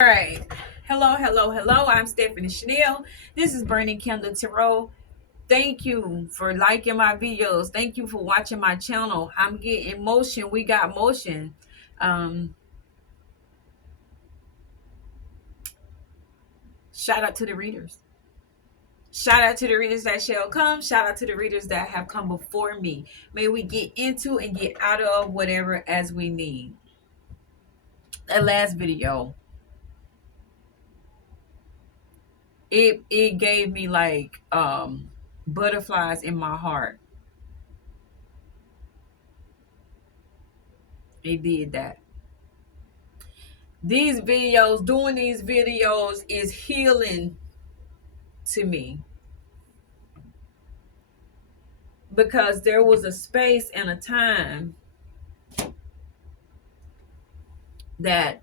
All right. Hello. I'm Stephanie Chanel. This is Burning Candle Tarot. Thank you for liking my videos. Thank you for watching my channel. I'm getting motion. We got motion. Um, Shout out to the readers. Shout out to the readers that shall come. Shout out to the readers that have come before me. May we get into and get out of whatever as we need. That last video, it gave me like butterflies in my heart. It did that. Doing these videos is healing to me, because there was a space and a time that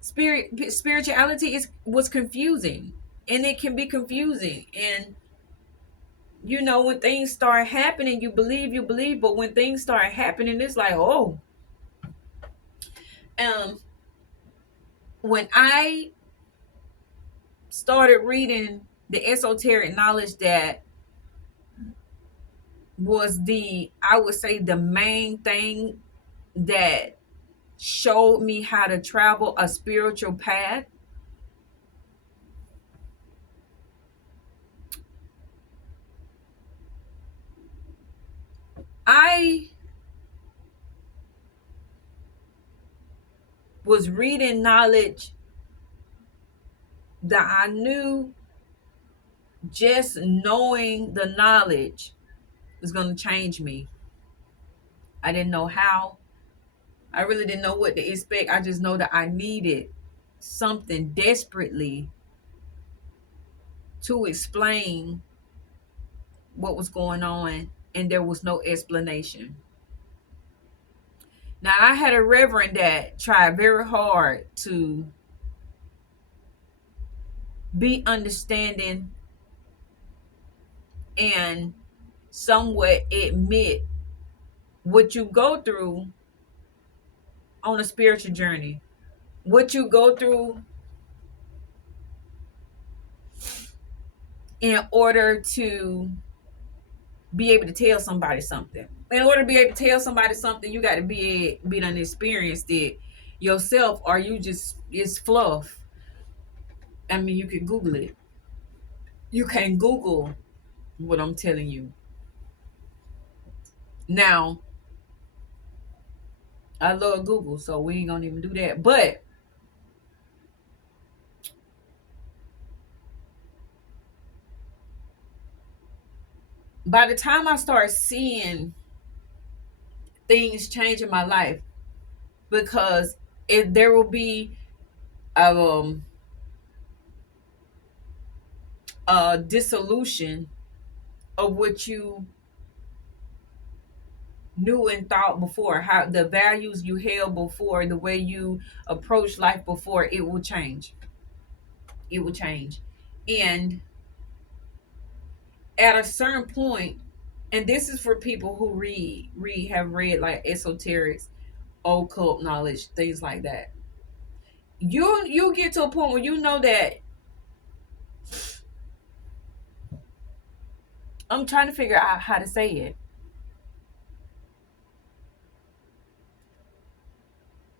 spirituality was confusing, and it can be confusing. And when things start happening, you believe, but when things start happening, it's like, oh. um when I started reading the esoteric knowledge, that was I would say the main thing that showed me how to travel a spiritual path. I was reading knowledge that I knew, just knowing the knowledge was going to change me. I didn't know how. I really didn't know what to expect. I just know that I needed something desperately to explain what was going on, and there was no explanation. Now, I had a reverend that tried very hard to be understanding and somewhat admit what you go through on a spiritual journey, what you go through in order to be able to tell somebody something. In order to be able to tell somebody something, you got to be done experienced it yourself, or you just, it's fluff. I mean, you can Google it. You can Google what I'm telling you. Now, I love Google, so we ain't gonna even do that. But by the time I start seeing things change in my life, because if there will be um a dissolution of what you knew and thought before, how the values you held before, the way you approach life before, it will change. It will change. And at a certain point, and this is for people who have read like esoterics, occult knowledge, things like that. You get to a point where you know that, I'm trying to figure out how to say it.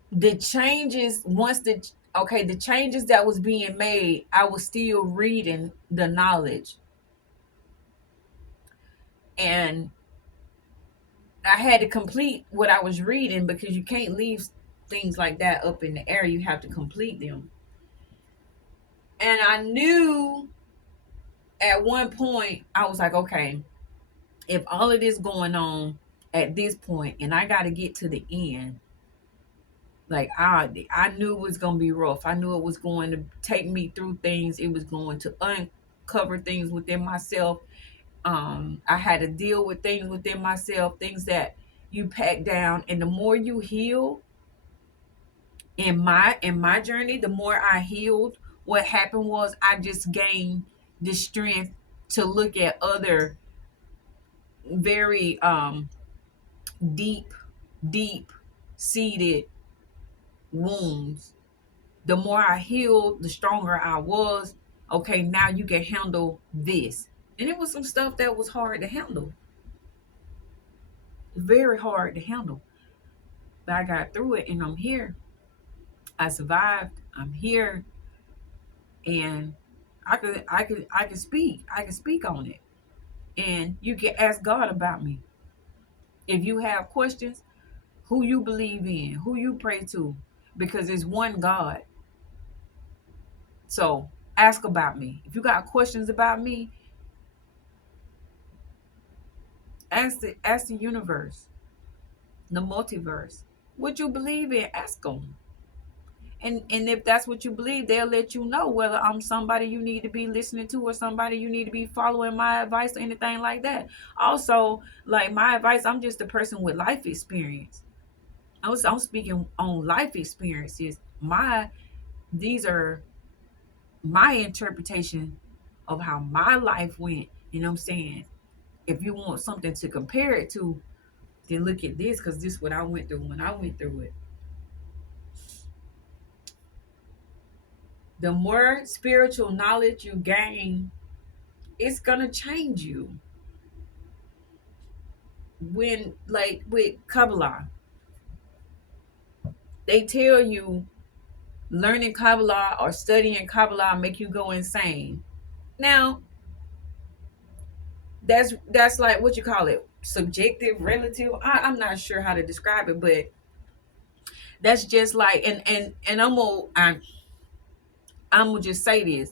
The changes, the changes that was being made, I was still reading the knowledge. And I had to complete what I was reading, because you can't leave things like that up in the air. You have to complete them. And I knew at one point, I was like, okay, if all of this going on at this point, and I got to get to the end, like I knew it was gonna be rough. I knew it was going to take me through things. It was going to uncover things within myself. I had to deal with things within myself, things that you pack down, and the more you heal in my journey, the more I healed. What happened was, I just gained the strength to look at other very deep seated wounds The more I healed, the stronger I was. Okay, now you can handle this. And it was some stuff that was hard to handle, very hard to handle. But I got through it and I'm here. I survived. I'm here. And I could speak. I can speak on it. And you can ask God about me. If you have questions, who you believe in, who you pray to, because it's one God. So ask about me. If you got questions about me, ask the universe, the multiverse. What you believe in, ask them. And if that's what you believe, they'll let you know whether I'm somebody you need to be listening to or somebody you need to be following my advice or anything like that. Also, like my advice, I'm just a person with life experience. I'm speaking on life experiences. These are my interpretation of how my life went. You know what I'm saying? If you want something to compare it to, then look at this, because this is what I went through when I went through it. The more spiritual knowledge you gain, it's gonna change you. When, like with Kabbalah, they tell you learning Kabbalah or studying Kabbalah make you go insane. Now, that's like, what you call it, subjective, relative. I'm not sure how to describe it, but that's just like, and I'm gonna just say this,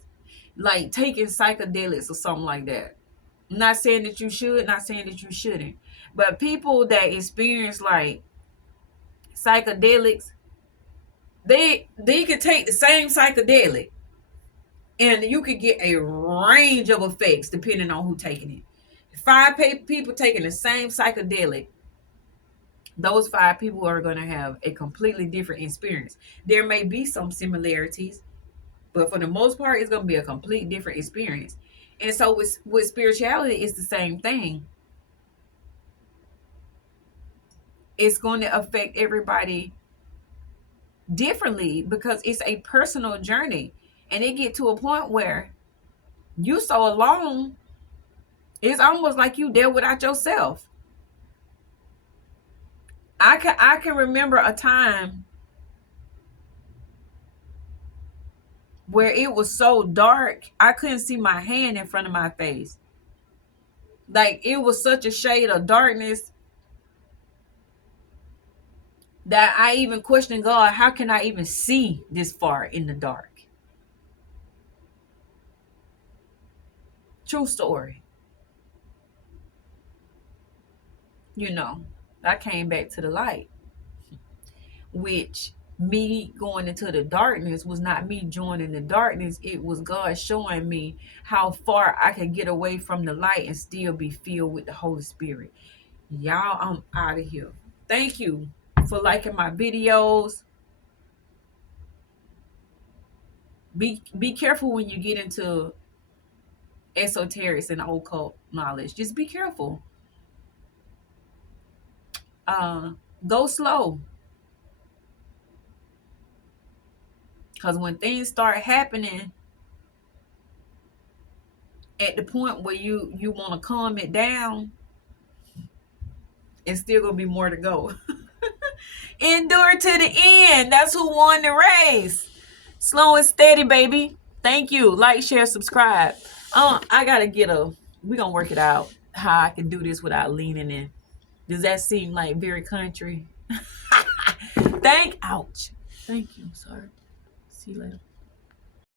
like taking psychedelics or something like that. I'm not saying that you should, not saying that you shouldn't, but people that experience like psychedelics, they could take the same psychedelic and you could get a range of effects depending on who taking it. Five people taking the same psychedelic, those five people are going to have a completely different experience. There may be some similarities, but for the most part, it's going to be a complete different experience. And so with spirituality, it's the same thing. It's going to affect everybody differently because it's a personal journey. And it get to a point where you so alone, it's almost like you deal without yourself. I can remember a time where it was so dark I couldn't see my hand in front of my face. Like it was such a shade of darkness that I even questioned God, how can I even see this far in the dark? True story. You know, I came back to the light, which me going into the darkness was not me joining the darkness. It was God showing me how far I could get away from the light and still be filled with the Holy Spirit. Y'all, I'm out of here. Thank you for liking my videos. Be careful when you get into esoterics and occult knowledge. Just be careful. Uh, go slow, because when things start happening at the point where you want to calm it down, it's still gonna be more to go. Endure to the end. That's who won the race. Slow and steady, baby. Thank you. Like, share, subscribe. I gotta we gonna work it out how I can do this without leaning in. Does that seem like very country? Ouch. Thank you. Sorry. See you later.